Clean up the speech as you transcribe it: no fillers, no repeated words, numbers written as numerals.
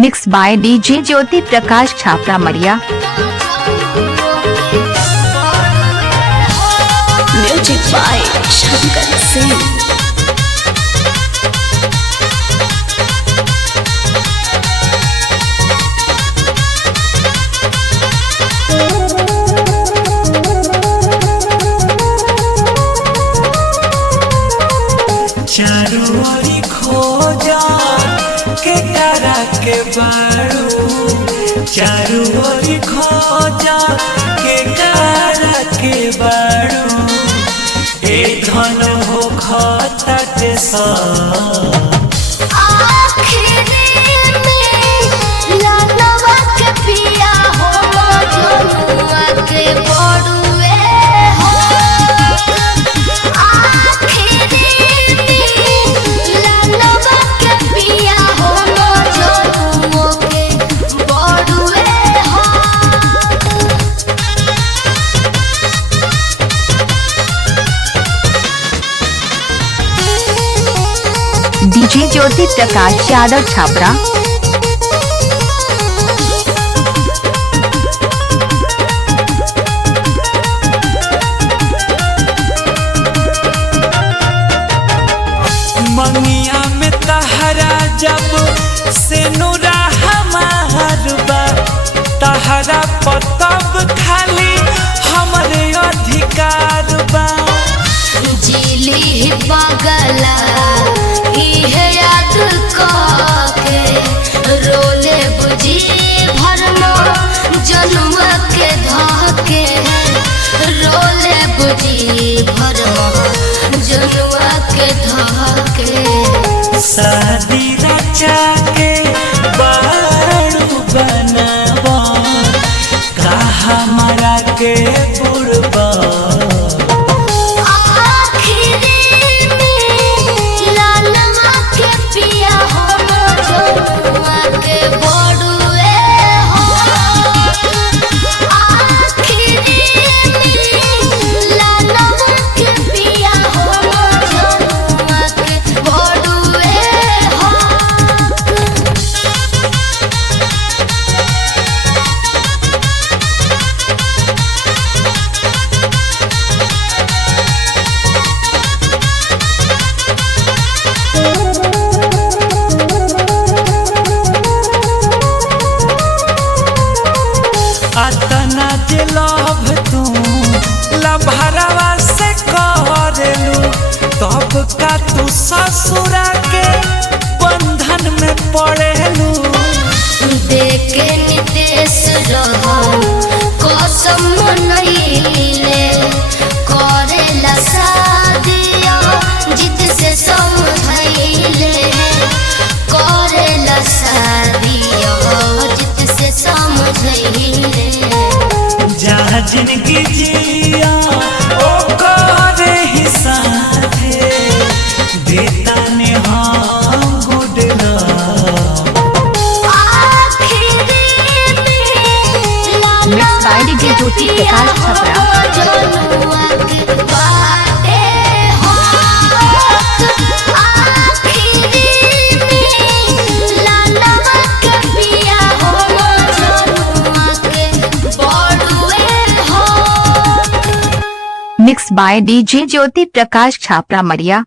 Mix by DJ Jyoti Prakash Chhapra मरिया। Music by Shankar Singh. चारू ओरी खोजा के करा के बारू, चारू ओरी खोजा के करा के बारू, ए धन हो खाता के सा डीजे ज्योति प्रकाश यादव छापरा। मंगिया में तहरा जब से नूरा हमार बा, तहरा पतब खाली हमरे अधिकार बा। जिली पगला इहे याद के रोले बुझी भरनो जनुआ के धके, रोले बुझी भरनो जनुआ के धके। शादी रचा के बारू बनावा का हमारा के बुढ़बा, अतना जे लभ तू लभरवा से करेलू, तब का तू ससुरा के बंधन में पड़ेलू। देखे नितेश कसम नईले करेला शादिया जिद से समझैले, करेला शादिया जिद से समझैले। जहाँ जिंदगी जिया ओ करे ही साथे देता ने हाँ good mix by DJ Jyoti Prakash Chhapra. Mix by DJ Jyoti Prakash Chhapra मरिया।